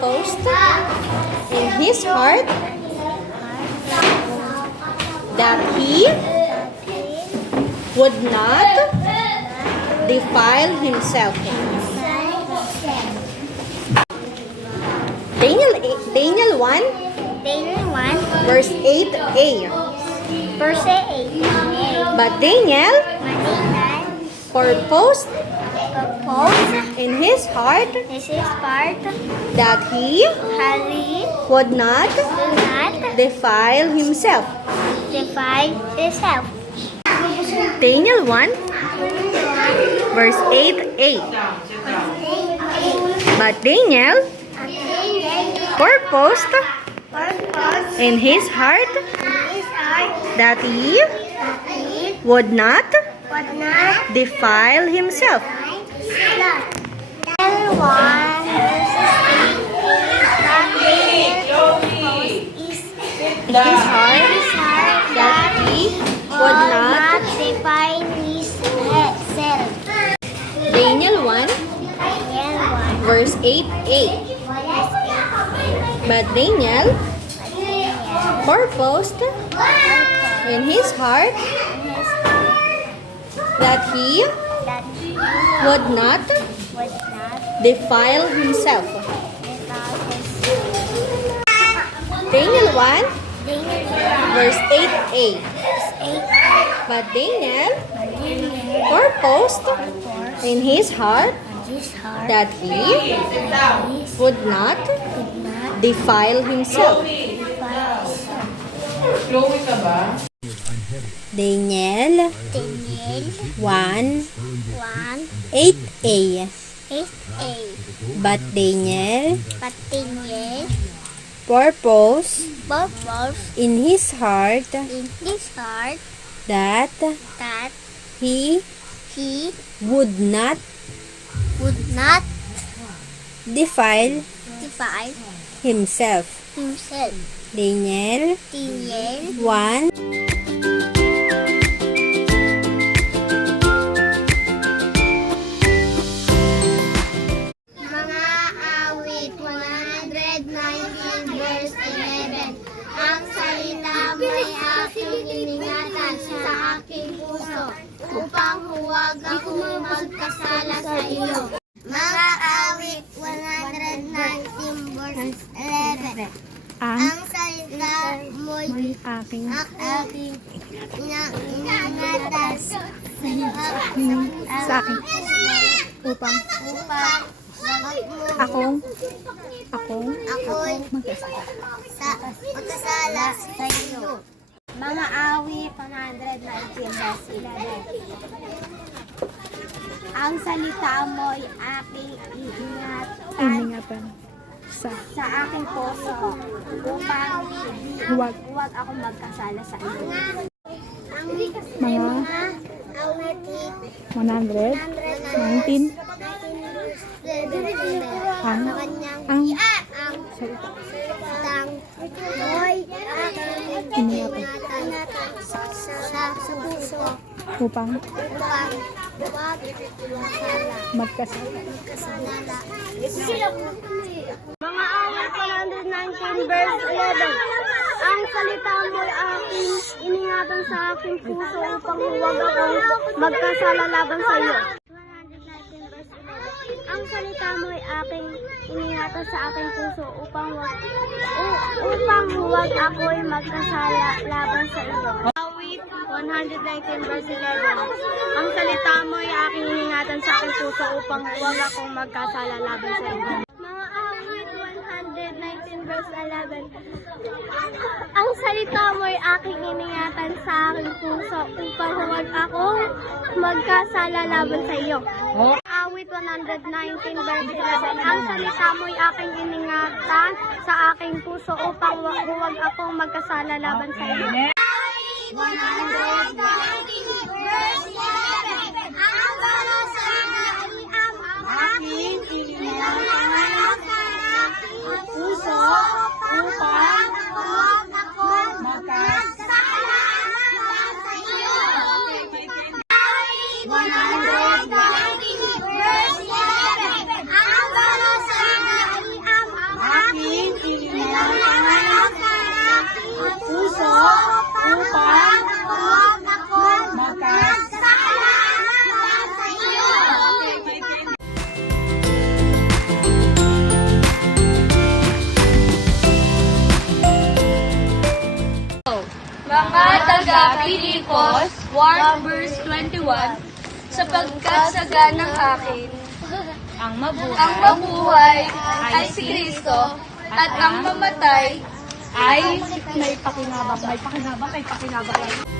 purposed in his heart that he would not defile himself. Daniel, Daniel 1, Daniel 1, verse 8a. verse 8. But Daniel Daniel purposed proposed in his heart this is part that he Hali would not do not defile himself. define himself. Daniel 1, verse 8a. But Daniel purposed Purpose in his heart that he he would would not defile himself. His heart his heart that he would not. define his self. Daniel 1, Daniel 1 verse 8a. verse 8. But Daniel purposed in his heart that he that he would not would not defile himself. Daniel 1, Daniel verse 8a. verse 8. But Daniel Daniel purposed in his heart that he would not defile himself. Chloe ka ba? Daniel. Daniel. 1, 1 8a. 8a. But Daniel. But Daniel. Purposed purposed in his heart. In his heart. That that he he would not would not defile defile himself. himself. Daniel. Daniel. 1, huwag akong magkasala sa iyo. Mga awit 119 verse 11 Ang salita mo'y aking aking iningatan sa akin upang upang akong akong ako'y sa magkasala sa iyo. Mga awi 119 verse 11. Ang salita mo'y aking iingatan iningatan sa sa aking puso upang Huwag. huwag ako magkasala sa iyo. Ang Mga awit 119 ang sa ang ang salitang mo'y aking iningatan ingatan sa, sa, sa puso upang upang magkasala. kasalala. Mga awit 119 verse 11. Ang salita mo ay aking iningatan sa aking puso upang huwag akong magkasala laban sa iyo. 119 verse 11. Ang salita mo ay aking iningatan sa aking puso upang huwag upang huwag ako'y magkasala laban sa iyo. Awit 119 verse 11. Ang salita mo ay aking iningatan sa aking puso upang huwag akong magkasala laban sa iyo. Mga awit 119 verse 11. Ang salita mo ay aking iningatan sa aking puso upang huwag akong magkasala laban sa iyo. Awit 119 verse 11. Ang salita mo ay aking iningatan sa aking puso upang wa- huwag akong magkasala laban sa iyo. 119 verse mga taga-Pilipos, 1 verse 21, sapagkat sa ganang akin, Ang mabuhay ang mabuhay ay si Kristo, at ang mamatay ay may pakinabang, may pakinabang, may pakinabang.